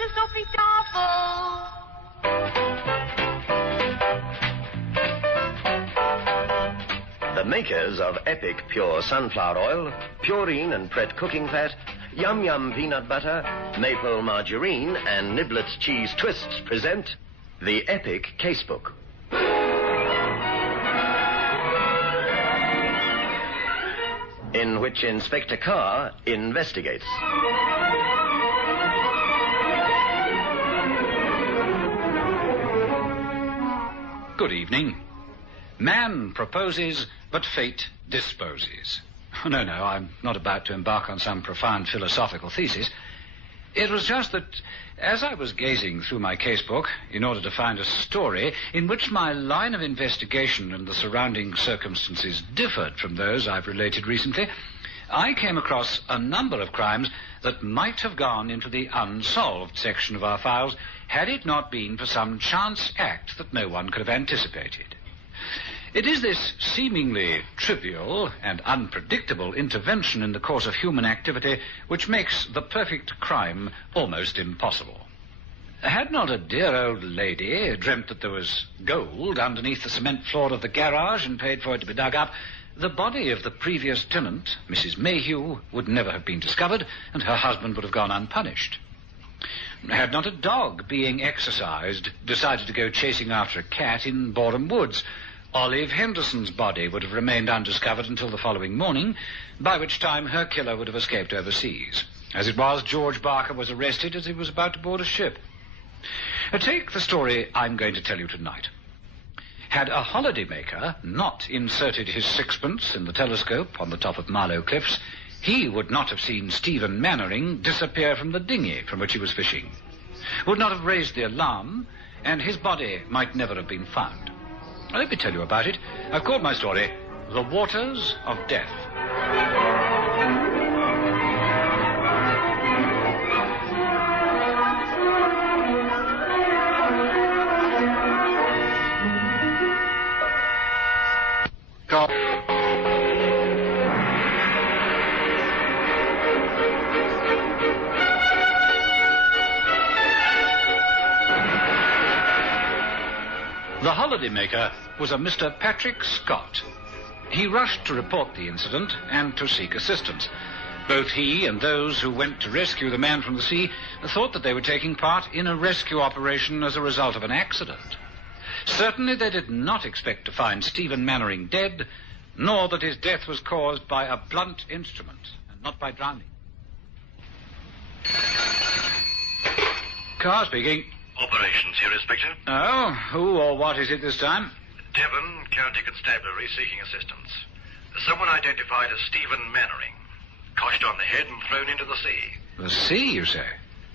precious oppie darble. The makers of Epic Pure Sunflower Oil, Purine and Pret Cooking Fat, Yum Yum Peanut Butter, Maple Margarine, and Niblets Cheese Twists present the Epic Casebook. In which Inspector Carr investigates. Good evening. Man proposes, but fate disposes. No, I'm not about to embark on some profound philosophical thesis. It was just that, as I was gazing through my casebook in order to find a story in which my line of investigation and the surrounding circumstances differed from those I've related recently, I came across a number of crimes that might have gone into the unsolved section of our files had it not been for some chance act that no one could have anticipated. It is this seemingly trivial and unpredictable intervention in the course of human activity which makes the perfect crime almost impossible. Had not a dear old lady dreamt that there was gold underneath the cement floor of the garage and paid for it to be dug up, the body of the previous tenant, Mrs. Mayhew, would never have been discovered, and her husband would have gone unpunished. Had not a dog, being exercised, decided to go chasing after a cat in Boreham Woods, Olive Henderson's body would have remained undiscovered until the following morning, by which time her killer would have escaped overseas. As it was, George Barker was arrested as he was about to board a ship. Take the story I'm going to tell you tonight. Had a holidaymaker not inserted his sixpence in the telescope on the top of Marlow Cliffs, he would not have seen Stephen Mannering disappear from the dinghy from which he was fishing, would not have raised the alarm, and his body might never have been found. Let me tell you about it. I've called my story The Waters of Death. The holidaymaker was a Mr. Patrick Scott. He rushed to report the incident and to seek assistance. Both he and those who went to rescue the man from the sea thought that they were taking part in a rescue operation as a result of an accident. Certainly they did not expect to find Stephen Mannering dead, nor that his death was caused by a blunt instrument and not by drowning. Carr speaking. Operations here, Inspector. Oh, who or what is it this time? Devon County Constabulary seeking assistance. Someone identified as Stephen Mannering. Coshed on the head and thrown into the sea. The sea, you say?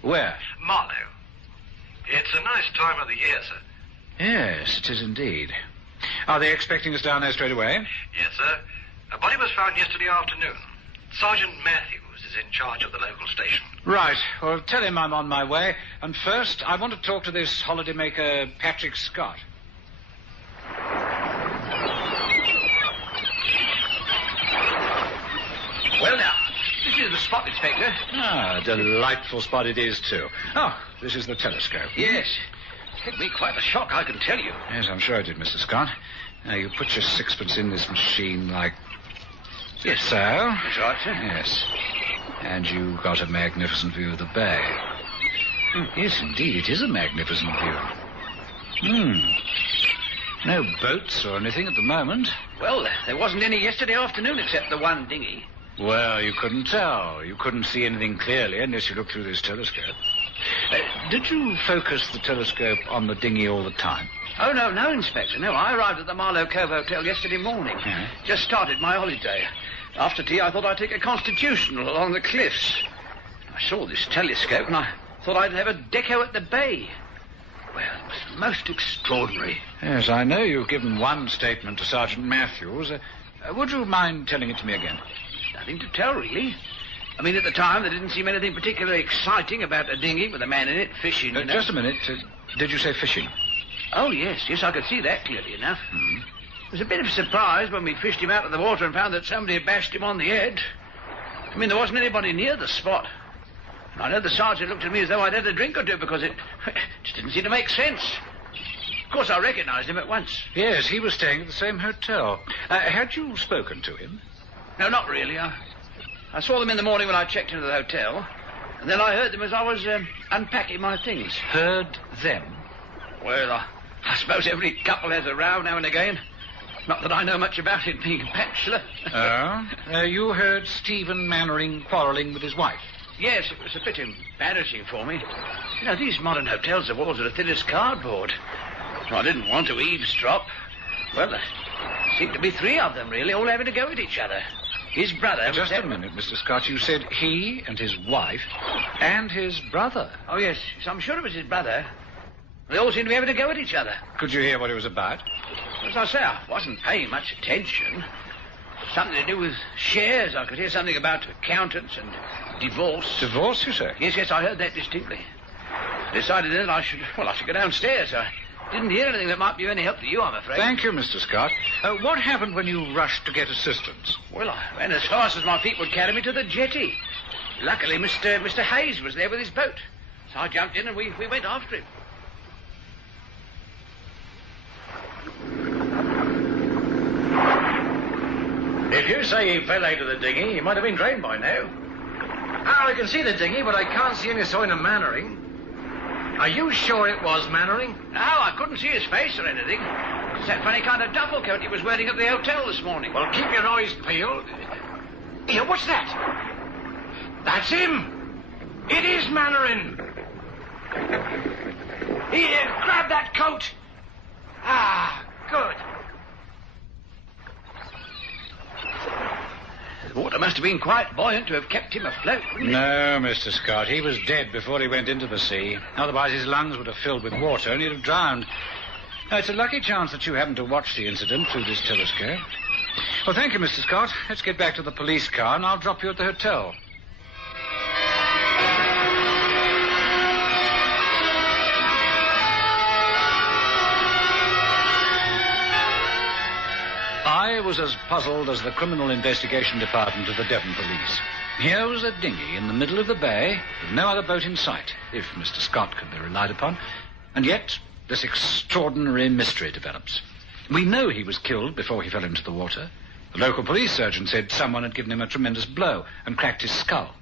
Where? Marlow. It's a nice time of the year, sir. Yes, it is indeed. Are they expecting us down there straight away? Yes, sir. A body was found yesterday afternoon. Sergeant Matthews is in charge of the local station. Right. Well, tell him I'm on my way. And first, I want to talk to this holidaymaker, Patrick Scott. Well, now, this is the spot, Inspector. Ah, a delightful spot it is, too. Oh, this is the telescope. Yes. Took me quite a shock, I can tell you. Yes, I'm sure it did, Mr. Scott. Now, you put your sixpence in this machine like... Yes, so. That's right, sir. Yes. And you got a magnificent view of the bay. Yes, indeed, it is a magnificent view. No boats or anything at the moment. Well, there wasn't any yesterday afternoon except the one dinghy. Well, you couldn't tell. You couldn't see anything clearly unless you looked through this telescope. Did you focus the telescope on the dinghy all the time? Oh, no, Inspector. No, I arrived at the Marlow Cove Hotel yesterday morning. Yeah. Just started my holiday. After tea, I thought I'd take a constitutional along the cliffs. I saw this telescope, and I thought I'd have a deco at the bay. Well, it was most extraordinary. Yes, I know you've given one statement to Sergeant Matthews. Would you mind telling it to me again? Nothing to tell, really. I mean, at the time, there didn't seem anything particularly exciting about a dinghy with a man in it fishing, you know. Just a minute. Did you say fishing? Oh, yes, I could see that clearly enough. It was a bit of a surprise when we fished him out of the water and found that somebody had bashed him on the head. I mean, there wasn't anybody near the spot. I know the sergeant looked at me as though I'd had a drink or two because it just didn't seem to make sense. Of course, I recognised him at once. Yes, he was staying at the same hotel. Had you spoken to him? No, not really. I saw them in the morning when I checked into the hotel, and then I heard them as I was unpacking my things. Heard them? Well, I suppose every couple has a row now and again. Not that I know much about it, being a bachelor. Oh? You heard Stephen Mannering quarrelling with his wife? Yes, it was a bit embarrassing for me. You know, these modern hotels, the walls are as thin as cardboard. I didn't want to eavesdrop. Well, there seemed to be three of them, really, all having to go at each other. His brother... Just a minute, Mr. Scott. You said he and his wife and his brother. Oh, yes. I'm sure it was his brother. They all seemed to be having to go at each other. Could you hear what it was about? As I say, I wasn't paying much attention. Something to do with shares. I could hear something about accountants and divorce. Divorce, you say? Yes, I heard that distinctly. I decided then I should go downstairs. I didn't hear anything that might be of any help to you, I'm afraid. Thank you, Mr. Scott. What happened when you rushed to get assistance? Well, I ran as fast as my feet would carry me to the jetty. Luckily, Mr. Hayes was there with his boat. So I jumped in and we went after him. If you say he fell out of the dinghy, he might have been drowned by now. I can see the dinghy, but I can't see any sign of Mannering. Are you sure it was Mannering? No, I couldn't see his face or anything. It's that funny kind of duffel coat he was wearing at the hotel this morning. Well, keep your eyes peeled. Here, what's that? That's him. It is Mannering. Here, grab that coat. Good. The water must have been quite buoyant to have kept him afloat, wouldn't it? No, Mr. Scott. He was dead before he went into the sea. Otherwise, his lungs would have filled with water and he'd have drowned. Now, it's a lucky chance that you happened to watch the incident through this telescope. Well, thank you, Mr. Scott. Let's get back to the police car and I'll drop you at the hotel. I was as puzzled as the Criminal Investigation Department of the Devon Police. Here was a dinghy in the middle of the bay with no other boat in sight, if Mr. Scott could be relied upon. And yet, this extraordinary mystery develops. We know he was killed before he fell into the water. The local police surgeon said someone had given him a tremendous blow and cracked his skull.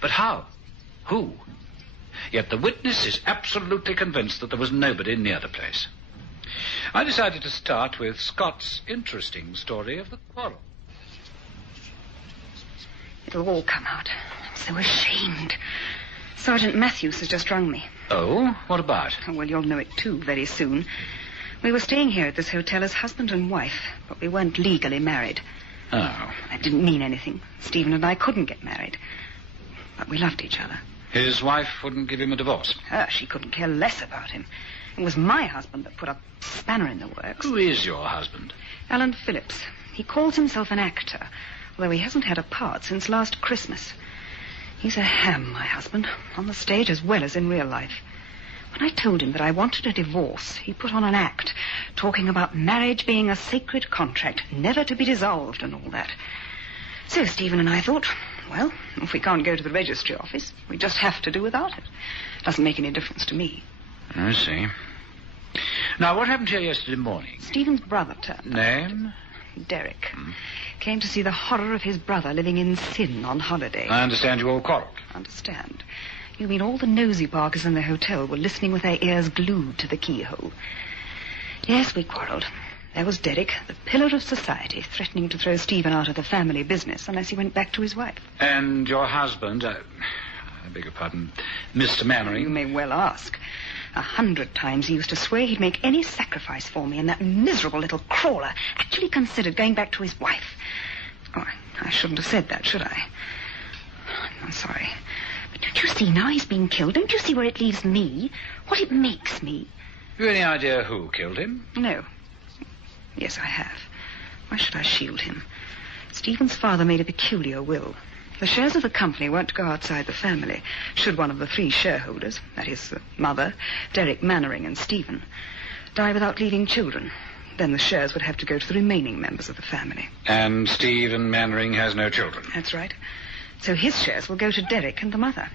But how? Who? Yet the witness is absolutely convinced that there was nobody near the place. I decided to start with Scott's interesting story of the quarrel. It'll all come out. I'm so ashamed. Sergeant Matthews has just rung me. Oh? What about? Oh, well, you'll know it too very soon. We were staying here at this hotel as husband and wife, but we weren't legally married. Oh. That didn't mean anything. Stephen and I couldn't get married. But we loved each other. His wife wouldn't give him a divorce? She couldn't care less about him. It was my husband that put a spanner in the works. Who is your husband? Alan Phillips. He calls himself an actor, although he hasn't had a part since last Christmas. He's a ham, my husband, on the stage as well as in real life. When I told him that I wanted a divorce, he put on an act, talking about marriage being a sacred contract, never to be dissolved and all that. So Stephen and I thought, well, if we can't go to the registry office, we just have to do without it. Doesn't make any difference to me. I see. Now, what happened here yesterday morning? Stephen's brother turned up. Name? Derek. Came to see the horror of his brother living in sin on holiday. I understand you all quarreled. Understand? You mean all the nosy barkers in the hotel were listening with their ears glued to the keyhole? Yes, we quarreled. There was Derek, the pillar of society, threatening to throw Stephen out of the family business unless he went back to his wife. And your husband, I beg your pardon, Mr. Mannering? You may well ask. 100 times he used to swear he'd make any sacrifice for me, and that miserable little crawler actually considered going back to his wife. Oh, I shouldn't have said that, should I? I'm sorry. But don't you see, now he's been killed, don't you see where it leaves me? What it makes me? Have you any idea who killed him? No. Yes, I have. Why should I shield him? Stephen's father made a peculiar will. The shares of the company weren't to go outside the family, should one of the 3 shareholders, that is, the mother, Derek Mannering and Stephen, die without leaving children. Then the shares would have to go to the remaining members of the family. And Stephen Mannering has no children? That's right. So his shares will go to Derek and the mother.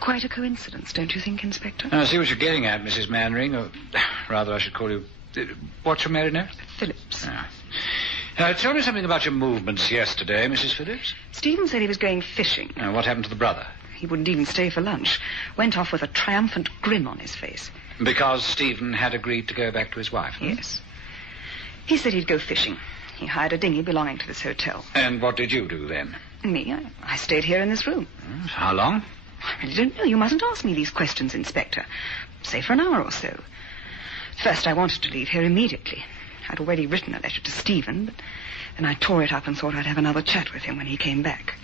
Quite a coincidence, don't you think, Inspector? I see what you're getting at, Mrs. Mannering. Or rather, I should call you... What's your married name? Phillips. Tell me something about your movements yesterday, Mrs. Phillips. Stephen said he was going fishing. What happened to the brother? He wouldn't even stay for lunch. Went off with a triumphant grin on his face. Because Stephen had agreed to go back to his wife? Yes. He said he'd go fishing. He hired a dinghy belonging to this hotel. And what did you do then? Me? I stayed here in this room. How long? I really don't know. You mustn't ask me these questions, Inspector. Say for an hour or so. First, I wanted to leave here immediately. I'd already written a letter to Stephen, but then I tore it up and thought I'd have another chat with him when he came back.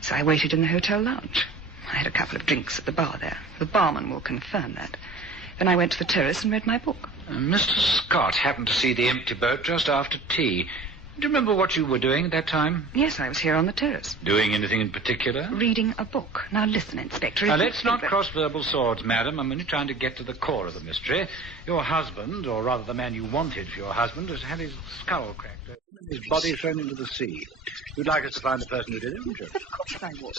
So I waited in the hotel lounge. I had a couple of drinks at the bar there. The barman will confirm that. Then I went to the terrace and read my book. Mr. Scott happened to see the empty boat just after tea. Do you remember what you were doing at that time? Yes, I was here on the terrace. Doing anything in particular? Reading a book. Now listen, Inspector. Let's not cross verbal swords, madam. I'm only trying to get to the core of the mystery. Your husband, or rather the man you wanted for your husband, has had his skull cracked open and his body thrown into the sea. You'd like us to find the person who did it, wouldn't you? Of course I would.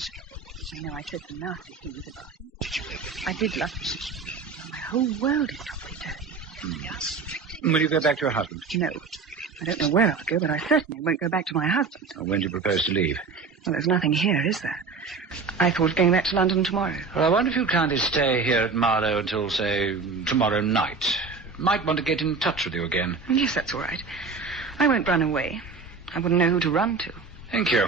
I know I said some nasty things about him. I did love him. My whole world is topsy turvy. Will you go back to your husband? No. I don't know where I'll go, but I certainly won't go back to my husband. When do you propose to leave? Well, there's nothing here, is there? I thought of going back to London tomorrow. Well, I wonder if you'd kindly stay here at Marlow until, say, tomorrow night. Might want to get in touch with you again. Yes, that's all right. I won't run away. I wouldn't know who to run to. Thank you.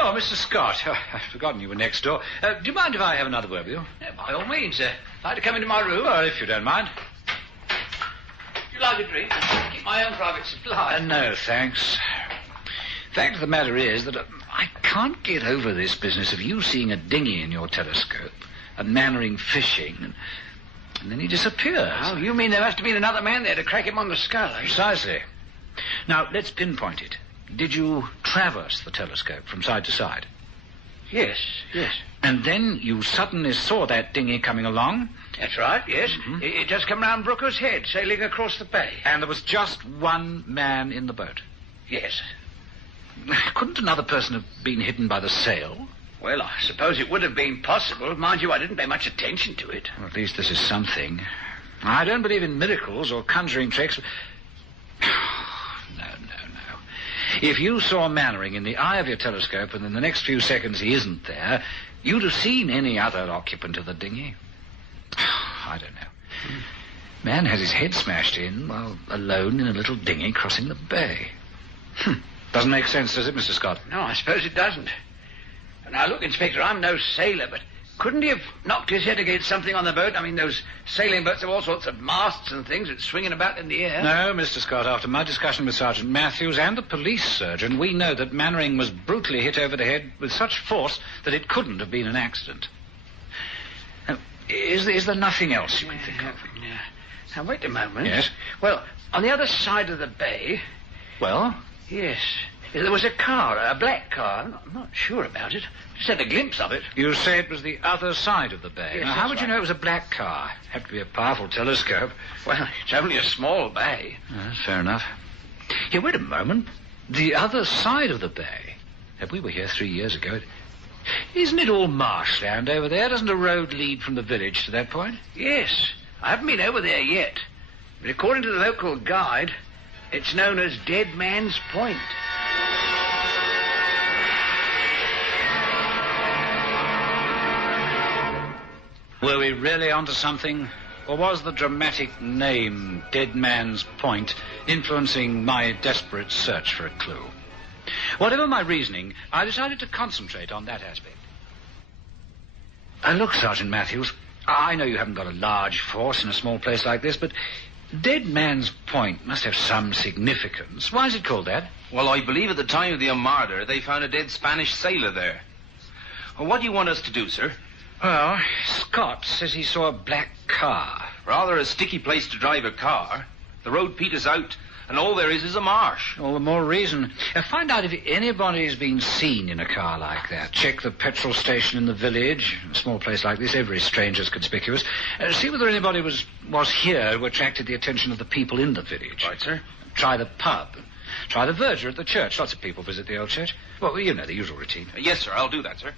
Oh, Mr. Scott. Oh, I've forgotten you were next door. Do you mind if I have another word with you? By all means, sir. Like to come into my room? Well, if you don't mind. Do you like a drink? Keep my own private supply. No, thanks. Fact of the matter is that I can't get over this business of you seeing a dinghy in your telescope and Mannering fishing, and then he disappears. Oh, you mean there must have been another man there to crack him on the skull, eh? Precisely. Now, let's pinpoint it. Did you traverse the telescope from side to side? Yes. And then you suddenly saw that dinghy coming along? That's right, yes. Mm-hmm. It just come round Brooker's Head, sailing across the bay. And there was just one man in the boat? Yes. Couldn't another person have been hidden by the sail? Well, I suppose it would have been possible. Mind you, I didn't pay much attention to it. Well, at least this is something. I don't believe in miracles or conjuring tricks. No. If you saw Mannering in the eye of your telescope and in the next few seconds he isn't there, you'd have seen any other occupant of the dinghy. I don't know. Man had his head smashed in while alone in a little dinghy crossing the bay. Doesn't make sense, does it, Mr. Scott? No, I suppose it doesn't. Now, look, Inspector, I'm no sailor, but couldn't he have knocked his head against something on the boat? I mean, those sailing boats have all sorts of masts and things that's swinging about in the air. No, Mr. Scott, after my discussion with Sergeant Matthews and the police surgeon, we know that Mannering was brutally hit over the head with such force that it couldn't have been an accident. Now, is there nothing else you can think of? Yeah. Now, wait a moment. Yes? Well, on the other side of the bay... Well? Yes. There was a car, a black car. I'm not sure about it. Just had a glimpse of it. You say it was the other side of the bay. Yes, now, how would you know it was a black car? Have to be a powerful telescope. Well, it's only a small bay. That's fair enough. Here, wait a moment. The other side of the bay. We were here 3 years ago. Isn't it all marshland over there? Doesn't a road lead from the village to that point? Yes. I haven't been over there yet. But according to the local guide, it's known as Dead Man's Point. Were we really onto something? Or was the dramatic name, Dead Man's Point, influencing my desperate search for a clue? Whatever my reasoning, I decided to concentrate on that aspect. Look, Sergeant Matthews, I know you haven't got a large force in a small place like this, but Dead Man's Point must have some significance. Why is it called that? Well, I believe at the time of the Armada, they found a dead Spanish sailor there. Well, what do you want us to do, sir? Well, Scott says he saw a black car. Rather a sticky place to drive a car. The road peters out, and all there is a marsh. All the more reason. Find out if anybody's been seen in a car like that. Check the petrol station in the village. In a small place like this, every stranger's conspicuous. See whether anybody was here who attracted the attention of the people in the village. Right, sir. Try the pub. Try the verger at the church. Lots of people visit the old church. Well, you know, the usual routine. Yes, sir. I'll do that, sir.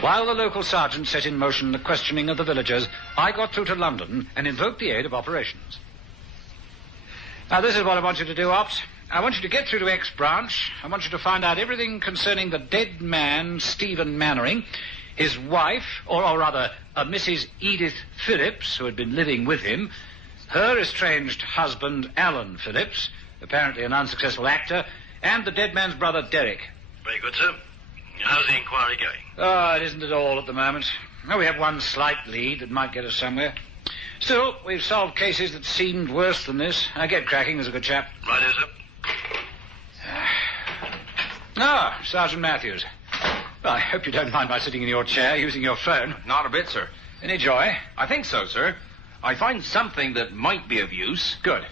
While the local sergeant set in motion the questioning of the villagers, I got through to London and invoked the aid of operations. Now, this is what I want you to do, Ops. I want you to get through to X branch. I want you to find out everything concerning the dead man, Stephen Mannering, his wife, or rather, Mrs. Edith Phillips, who had been living with him, her estranged husband, Alan Phillips, apparently an unsuccessful actor, and the dead man's brother, Derek. Very good, sir. How's the inquiry going? Oh, it isn't at all at the moment. Well, we have one slight lead that might get us somewhere. Still, we've solved cases that seemed worse than this. Get cracking, there's a good chap. Righto, sir. Sergeant Matthews. Well, I hope you don't mind my sitting in your chair using your phone. Not a bit, sir. Any joy? I think so, sir. I find something that might be of use. Good.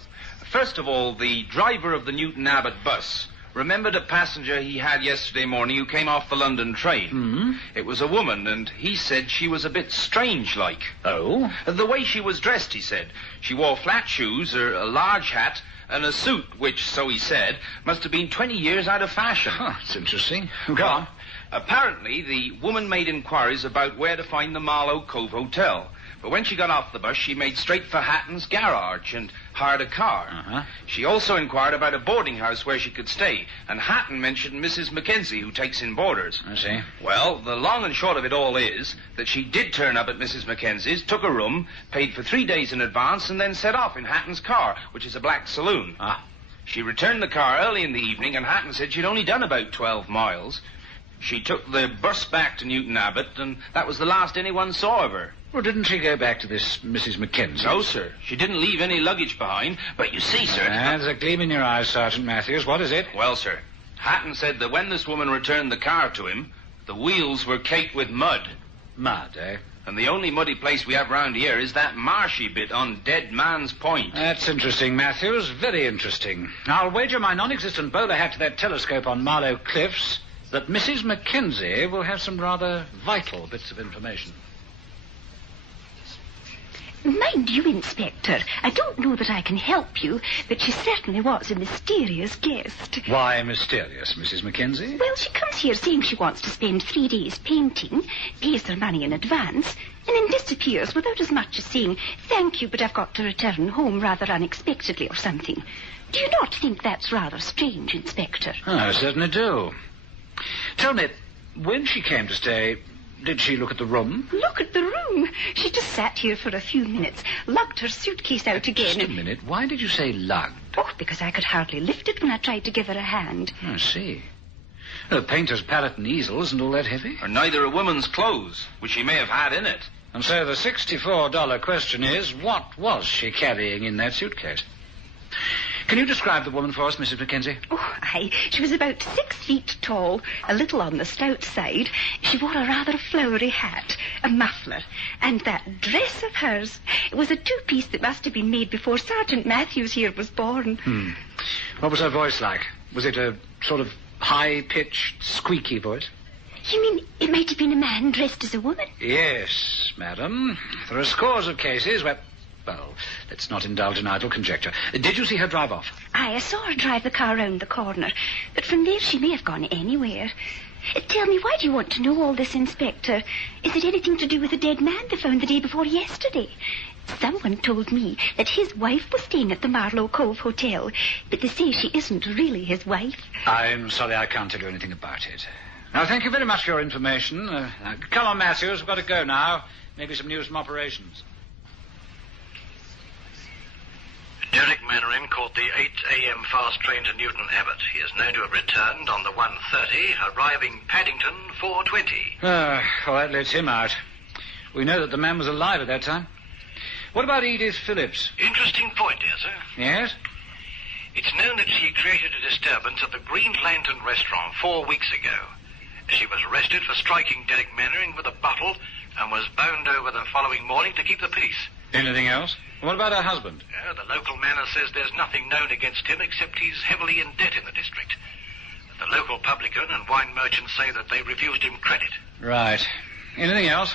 First of all, the driver of the Newton Abbot bus remembered a passenger he had yesterday morning who came off the London train. Hmm? It was a woman, and he said she was a bit strange-like. Oh? The way she was dressed, he said. She wore flat shoes, a large hat, and a suit which, so he said, must have been 20 years out of fashion. Huh, that's interesting. Go on. Apparently, the woman made inquiries about where to find the Marlow Cove Hotel. But when she got off the bus, she made straight for Hatton's garage and hired a car. Uh-huh. She also inquired about a boarding house where she could stay, and Hatton mentioned Mrs. Mackenzie, who takes in boarders. I see. Well, the long and short of it all is that she did turn up at Mrs. Mackenzie's, took a room, paid for 3 days in advance, and then set off in Hatton's car, which is a black saloon. Ah. She returned the car early in the evening, and Hatton said she'd only done about 12 miles. She took the bus back to Newton Abbot, and that was the last anyone saw of her. Well, didn't she go back to this Mrs. Mackenzie? No, sir. She didn't leave any luggage behind. But you see, sir... There's a gleam in your eyes, Sergeant Matthews. What is it? Well, sir, Hatton said that when this woman returned the car to him, the wheels were caked with mud. Mud, eh? And the only muddy place we have round here is that marshy bit on Dead Man's Point. That's interesting, Matthews. Very interesting. I'll wager my non-existent bowler hat to that telescope on Marlow Cliffs that Mrs. Mackenzie will have some rather vital bits of information. Mind you, Inspector, I don't know that I can help you, but she certainly was a mysterious guest. Why mysterious, Mrs. Mackenzie? Well, she comes here saying she wants to spend 3 days painting, pays her money in advance, and then disappears without as much as saying, "Thank you, but I've got to return home rather unexpectedly," or something. Do you not think that's rather strange, Inspector? I certainly do. Tell me, when she came to stay, did she look at the room? Look at the room. She just sat here for a few minutes, lugged her suitcase out again. Just a minute. Why did you say lugged? Oh, because I could hardly lift it when I tried to give her a hand. I see. A painter's palette and easel isn't all that heavy. Or neither a woman's clothes, which she may have had in it. And so the $64 question is, what was she carrying in that suitcase? Can you describe the woman for us, Mrs. Mackenzie? Oh, aye. She was about 6 feet tall, a little on the stout side. She wore a rather flowery hat, a muffler, and that dress of hers. It was a two-piece that must have been made before Sergeant Matthews here was born. What was her voice like? Was it a sort of high-pitched, squeaky voice? You mean it might have been a man dressed as a woman? Yes, madam. There are scores of cases where... Well, let's not indulge in idle conjecture. Did you see her drive off? Aye, I saw her drive the car round the corner. But from there she may have gone anywhere. Tell me, why do you want to know all this, Inspector? Is it anything to do with the dead man they found the day before yesterday? Someone told me that his wife was staying at the Marlow Cove Hotel, but they say she isn't really his wife. I'm sorry I can't tell you anything about it. Now, thank you very much for your information. Come on, Matthews, we've got to go now. Maybe some news from operations. Derek Mannering caught the 8 a.m. fast train to Newton Abbot. He is known to have returned on the 1:30, arriving Paddington 4:20. All right, let's him out. We know that the man was alive at that time. What about Edith Phillips? Interesting point, dear sir. Yes? It's known that she created a disturbance at the Green Lantern restaurant 4 weeks ago. She was arrested for striking Derek Mannering with a bottle and was bound over the following morning to keep the peace. Anything else? What about her husband? The local manor says there's nothing known against him except he's heavily in debt in the district. The local publican and wine merchants say that they refused him credit. Right. Anything else?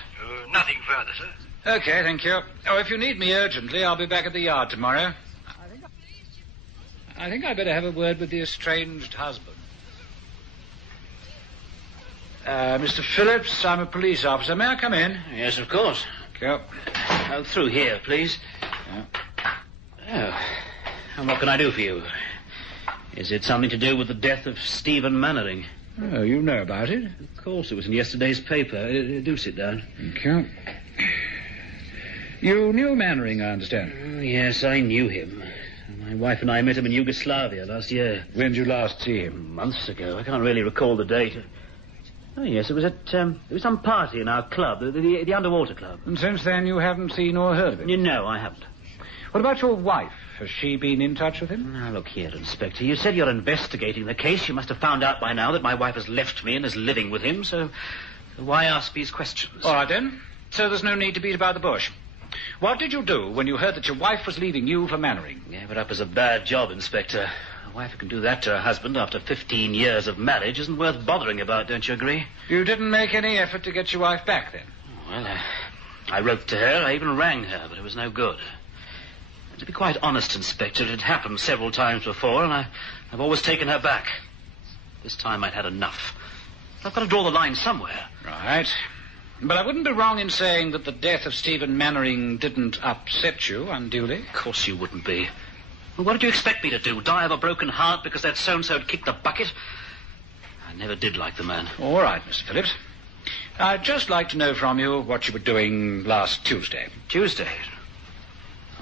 Nothing further, sir. Okay, thank you. Oh, if you need me urgently, I'll be back at the yard tomorrow. I think I'd better have a word with the estranged husband. Mr. Phillips, I'm a police officer. May I come in? Yes, of course. Thank you. Oh, through here, please. Yeah. Oh. And what can I do for you? Is it something to do with the death of Stephen Mannering? Oh, you know about it? Of course, it was in yesterday's paper. Do sit down. Thank you. You knew Mannering, I understand. Oh, yes, I knew him. My wife and I met him in Yugoslavia last year. When did you last see him? Months ago. I can't really recall the date. Oh, yes, it was at it was some party in our club, the Underwater Club. And since then you haven't seen or heard of him? No, I haven't. What about your wife? Has she been in touch with him? Now, look here, Inspector. You said you're investigating the case. You must have found out by now that my wife has left me and is living with him, so why ask these questions? All right, then. So there's no need to beat about the bush. What did you do when you heard that your wife was leaving you for Mannering? Gave it up as a bad job, Inspector. A wife who can do that to her husband after 15 years of marriage isn't worth bothering about, don't you agree? You didn't make any effort to get your wife back, then? Well, I wrote to her. I even rang her, but it was no good. To be quite honest, Inspector, it had happened several times before, and I've always taken her back. This time I'd had enough. I've got to draw the line somewhere. Right. But I wouldn't be wrong in saying that the death of Stephen Mannering didn't upset you unduly. Of course you wouldn't be. Well, what did you expect me to do? Die of a broken heart because that so-and-so had kicked the bucket? I never did like the man. All right, Mr. Phillips. I'd just like to know from you what you were doing last Tuesday. Tuesday?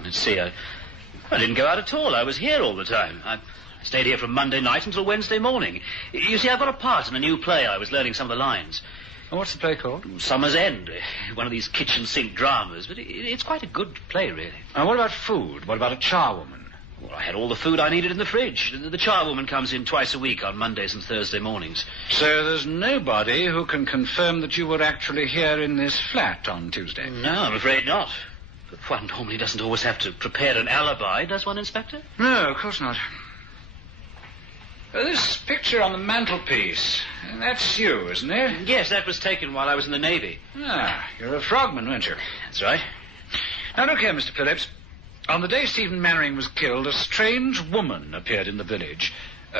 Let's see, I didn't go out at all. I was here all the time. I stayed here from Monday night until Wednesday morning. You see, I've got a part in a new play. I was learning some of the lines. And what's the play called? Summer's End. One of these kitchen sink dramas. But it's quite a good play, really. And what about food? What about a charwoman? Well, I had all the food I needed in the fridge. The charwoman comes in twice a week on Mondays and Thursday mornings. So there's nobody who can confirm that you were actually here in this flat on Tuesday? No, I'm afraid not. But one normally doesn't always have to prepare an alibi, does one, Inspector? No, of course not. This picture on the mantelpiece, that's you, isn't it? Yes, that was taken while I was in the Navy. Ah, you're a frogman, weren't you? That's right. Now, look here, Mr. Phillips. On the day Stephen Mannering was killed, a strange woman appeared in the village.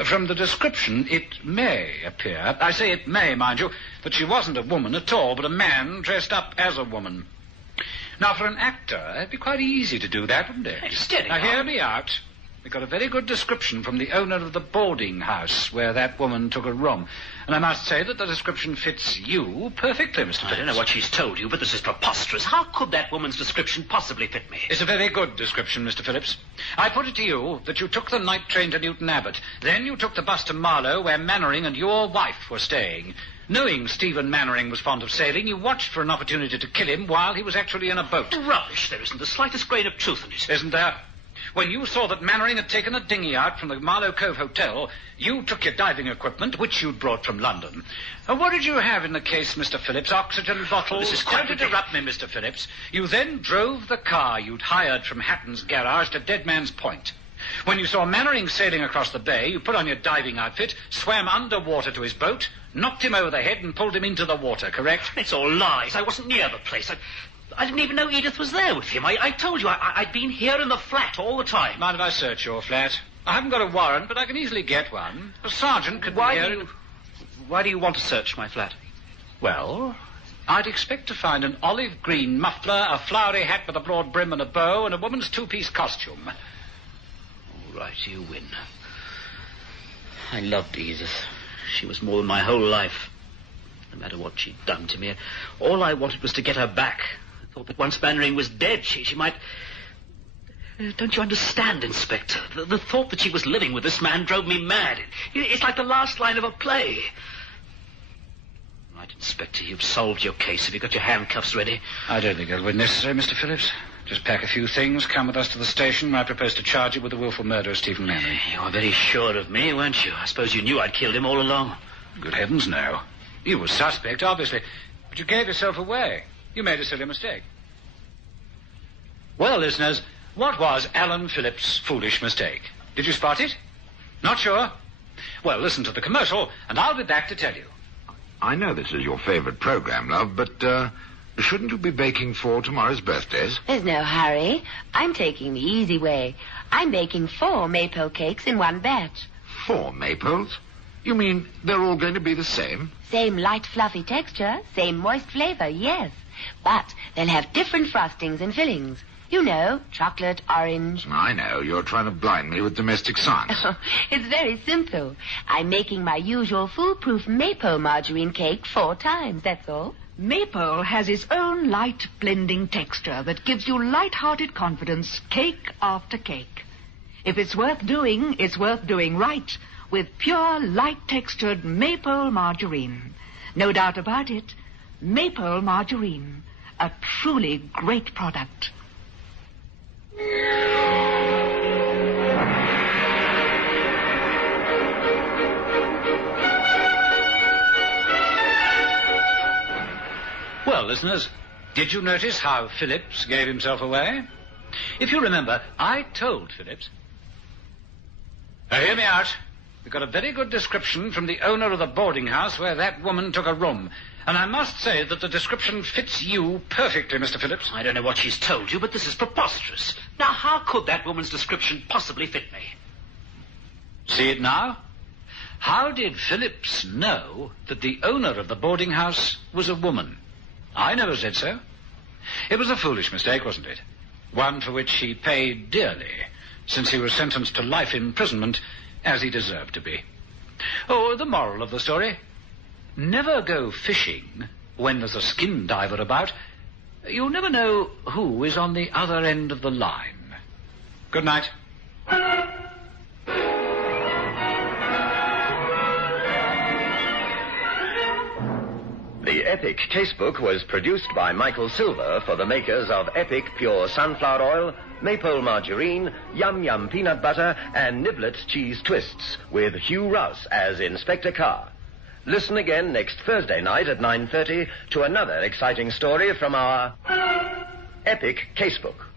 From the description, it may appear, I say it may, mind you, that she wasn't a woman at all, but a man dressed up as a woman. Now, for an actor, it'd be quite easy to do that, wouldn't it? Steady. Now, hear me out. We got a very good description from the owner of the boarding house where that woman took a room. And I must say that the description fits you perfectly, Mr. Phillips. I don't know what she's told you, but this is preposterous. How could that woman's description possibly fit me? It's a very good description, Mr. Phillips. I put it to you that you took the night train to Newton Abbot. Then you took the bus to Marlow, where Mannering and your wife were staying. Knowing Stephen Mannering was fond of sailing, you watched for an opportunity to kill him while he was actually in a boat. Rubbish. There isn't the slightest grain of truth in it. Isn't there? When you saw that Mannering had taken a dinghy out from the Marlow Cove Hotel, you took your diving equipment, which you'd brought from London. What did you have in the case, Mr. Phillips? Oxygen bottles? This is quite Don't interrupt me, Mr. Phillips. You then drove the car you'd hired from Hatton's garage to Dead Man's Point. When you saw Mannering sailing across the bay, you put on your diving outfit, swam underwater to his boat, knocked him over the head and pulled him into the water, correct? It's all lies. I wasn't near the place. I didn't even know Edith was there with him. I told you I'd been here in the flat all the time. Mind if I search your flat? I haven't got a warrant, but I can easily get one. A sergeant could be here. Why do you want to search my flat? Well, I'd expect to find an olive green muffler, a flowery hat with a broad brim and a bow, and a woman's two-piece costume. All right, you win. I loved Edith. She was more than my whole life. No matter what she'd done to me, all I wanted was to get her back. I thought that once Mannering was dead, she might... Don't you understand, Inspector? The thought that she was living with this man drove me mad. It's like the last line of a play. Right, Inspector, you've solved your case. Have you got your handcuffs ready? I don't think it'll be necessary, Mr. Phillips. Just pack a few things, come with us to the station, where I propose to charge you with the willful murder of Stephen Mannering. You were very sure of me, weren't you? I suppose you knew I'd killed him all along. Good heavens, no. You were suspect, obviously, but you gave yourself away. You made a silly mistake. Well, listeners, what was Alan Phillips' foolish mistake? Did you spot it? Not sure? Well, listen to the commercial, and I'll be back to tell you. I know this is your favorite program, love, but Shouldn't you be baking for tomorrow's birthdays? There's no hurry. I'm taking the easy way. I'm baking 4 maypole cakes in one batch. 4 maypoles? You mean they're all going to be the same? Same light, fluffy texture, same moist flavor, yes. But they'll have different frostings and fillings. You know, chocolate, orange. I know. You're trying to blind me with domestic science. It's very simple. I'm making my usual foolproof maple margarine cake 4 times, that's all. Maple has its own light blending texture that gives you light-hearted confidence cake after cake. If it's worth doing right with pure, light-textured maple margarine. No doubt about it, maple margarine, a truly great product. Well, listeners, did you notice how Phillips gave himself away? If you remember, I told Phillips... Now, hear me out. We got a very good description from the owner of the boarding house where that woman took a room. And I must say that the description fits you perfectly, Mr. Phillips. I don't know what she's told you, but this is preposterous. Now, how could that woman's description possibly fit me? See it now? How did Phillips know that the owner of the boarding house was a woman? I never said so. It was a foolish mistake, wasn't it? One for which he paid dearly, since he was sentenced to life imprisonment, as he deserved to be. Oh, the moral of the story: never go fishing when there's a skin diver about. You'll never know who is on the other end of the line. Good night. The Epic Casebook was produced by Michael Silver for the makers of Epic Pure Sunflower Oil, Maple Margarine, Yum Yum Peanut Butter, and Niblet's Cheese Twists, with Hugh Rouse as Inspector Carr. Listen again next Thursday night at 9:30 to another exciting story from our Epic Casebook.